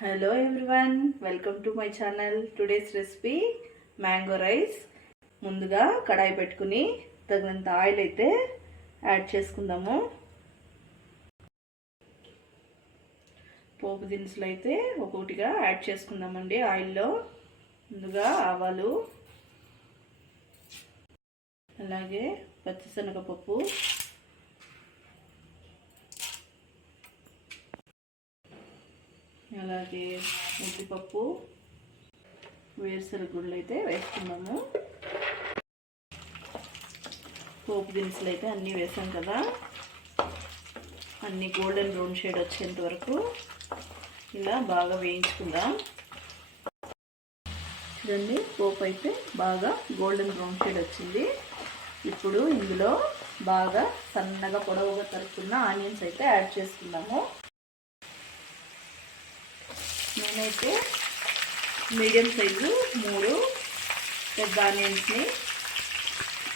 Hello everyone, welcome to my channel. Today's recipe mango rice. ముందుగా కడాయి పెట్టుకుని తగినంత oil అయితే యాడ్ చేసుకుందాము. పోపు దినుసులు అయితే ఒక్కొక్కటిగా యాడ్ చేసుకుందామండి ఆయిల్లో. ముందుగా ఆవాలు, అలాగే పచ్చిశనగపప్పు, అలాగే ఉద్దిపప్పు, వేరుశనగ గుళ్ళు అయితే వేసుకున్నాము. పోపు దినుసులు అయితే అన్నీ వేసాం కదా, అన్నీ గోల్డెన్ బ్రౌన్ షేడ్ వచ్చేంత వరకు ఇలా బాగా వేయించుకుందాం. చూడండి, పోపు అయితే బాగా గోల్డెన్ బ్రౌన్ షేడ్ వచ్చింది. ఇప్పుడు ఇందులో బాగా సన్నగా పొడవుగా తరుక్కున్న ఆనియన్స్ అయితే యాడ్ చేసుకుందాము. నేనైతే మీడియం సైజు 3 పెద్ద ఆనియన్స్ని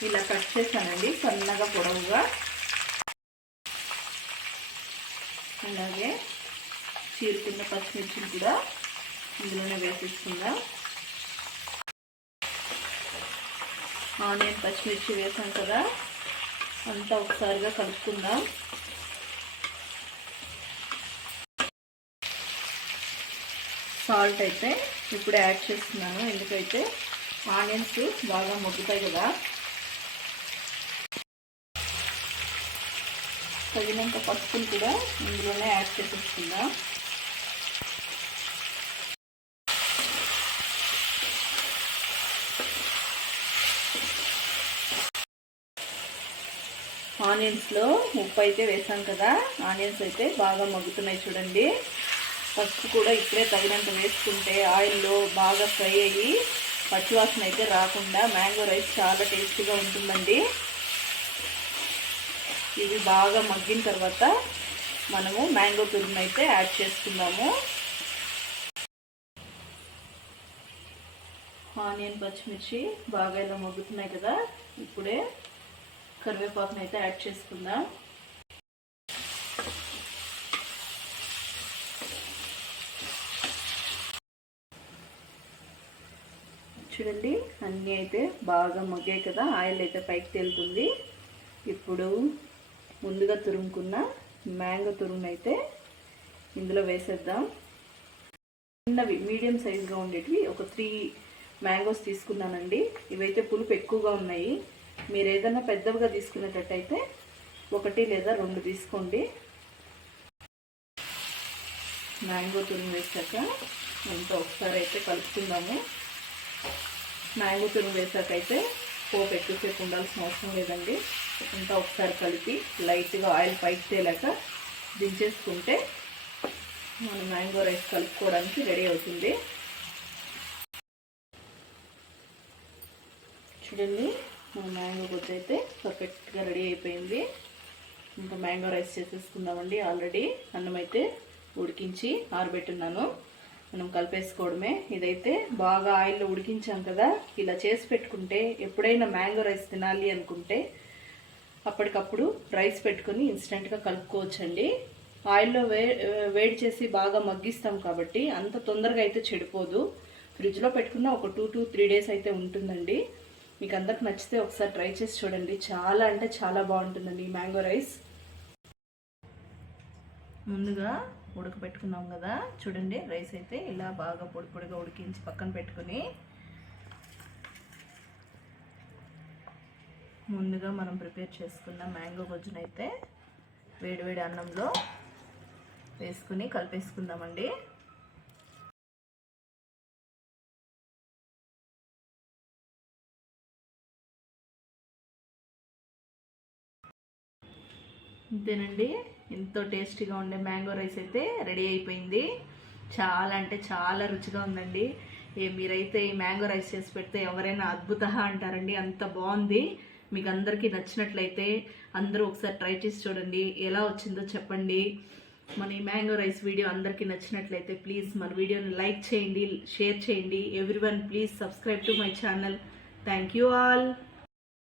ఇలా కట్ చేశానండి, సన్నగా పొడవుగా. అలాగే చీరుకున్న పచ్చిమిర్చిని కూడా ఇందులోనే వేసేసుకుందాం. ఆనియన్ పచ్చిమిర్చి వేసాం కదా, అంతా ఒకసారిగా కలుపుకుందాం. సాల్ట్ అయితే ఇప్పుడు యాడ్ చేస్తున్నాను, ఎందుకైతే ఆనియన్స్ బాగా మగ్గుతాయి కదా. తగినంత పసుపుని కూడా ఇందులోనే యాడ్ చేసేసుకుందాం. ఆనియన్స్లో ఉప్పు అయితే వేసాం కదా, ఆనియన్స్ అయితే బాగా మగ్గుతున్నాయి చూడండి. పసుపు కూడా ఇప్పుడే తగినంత వేసుకుంటే ఆయిల్లో బాగా ఫ్రై అయ్యి పచ్చివాసన అయితే రాకుండా మ్యాంగో రైస్ చాలా టేస్టీగా ఉంటుందండి. ఇవి బాగా మగ్గిన తర్వాత మనము మ్యాంగో తురుము అయితే యాడ్ చేసుకుందాము. ఆనియన్ పచ్చిమిర్చి బాగా ఇలా మగ్గుతున్నాయి కదా, ఇప్పుడే కరివేపాకును అయితే యాడ్ చేసుకుందాం. చూడండి, అన్నీ అయితే బాగా మగ్గాయి కదా, ఆయిల్ అయితే పైకి తేలుతుంది. ఇప్పుడు ముందుగా తురుముకున్న మ్యాంగో తురుము అయితే ఇందులో వేసేద్దాం. చిన్నవి మీడియం సైజుగా ఉండేటివి ఒక 3 మ్యాంగోస్ తీసుకున్నానండి. ఇవైతే పులుపు ఎక్కువగా ఉన్నాయి. మీరు ఏదైనా పెద్దవిగా తీసుకునేటట్టయితే 1 లేదా 2 తీసుకోండి. మ్యాంగో తురుము వేసాక అంతా ఒకసారి అయితే కలుపుకుందాము. మ్యాంగో తురుము వేసాకైతే పోపు ఎక్కువసేపు ఉండాల్సిన అవసరం లేదండి. అంతా ఒకసారి కలిపి లైట్గా ఆయిల్ పైకి తేలాక దించేసుకుంటే మన మ్యాంగో రైస్ కలుపుకోవడానికి రెడీ అవుతుంది. చూడండి, మన మ్యాంగో గుజ్జు అయితే పర్ఫెక్ట్గా రెడీ అయిపోయింది. ఇంకా మ్యాంగో రైస్ చేసేసుకుందామండి. ఆల్రెడీ అన్నం అయితే ఉడికించి ఆరబెట్టున్నాను, మనం కలిపేసుకోవడమే. ఇదైతే బాగా ఆయిల్లో ఉడికించాం కదా, ఇలా చేసి పెట్టుకుంటే ఎప్పుడైనా మ్యాంగో రైస్ తినాలి అనుకుంటే అప్పటికప్పుడు రైస్ పెట్టుకుని ఇన్స్టెంట్గా కలుపుకోవచ్చండి. ఆయిల్లో వేడి చేసి బాగా మగ్గిస్తాం కాబట్టి అంత తొందరగా అయితే చెడిపోదు. ఫ్రిడ్జ్లో పెట్టుకున్న ఒక 2 to 3 days అయితే ఉంటుందండి. మీకు అందరికి నచ్చితే ఒకసారి ట్రై చేసి చూడండి. చాలా అంటే చాలా బాగుంటుందండి ఈ మ్యాంగో రైస్. ముందుగా ఉడకబెట్టుకున్నాం కదా, చూడండి రైస్ అయితే ఇలా బాగా పొడి పొడిగా ఉడికించి పక్కన పెట్టుకుని ముందుగా మనం ప్రిపేర్ చేసుకున్న మ్యాంగో గుజ్జునైతే వేడివేడి అన్నంలో వేసుకుని కలిపేసుకుందామండి. ఇంతేనండి, ఎంతో టేస్టీగా ఉండే మ్యాంగో రైస్ అయితే రెడీ అయిపోయింది. చాలా అంటే చాలా రుచిగా ఉందండి. మీరైతే ఈ మ్యాంగో రైస్ చేసి పెడితే ఎవరైనా అద్భుత అంటారండి, అంత బాగుంది. మీకు అందరికీ నచ్చినట్లయితే అందరూ ఒకసారి ట్రై చేసి చూడండి, ఎలా వచ్చిందో చెప్పండి. మన ఈ మ్యాంగో రైస్ వీడియో అందరికీ నచ్చినట్లయితే ప్లీజ్ మన వీడియోని లైక్ చేయండి, షేర్ చేయండి. Everyone please subscribe to my channel. Thank you all.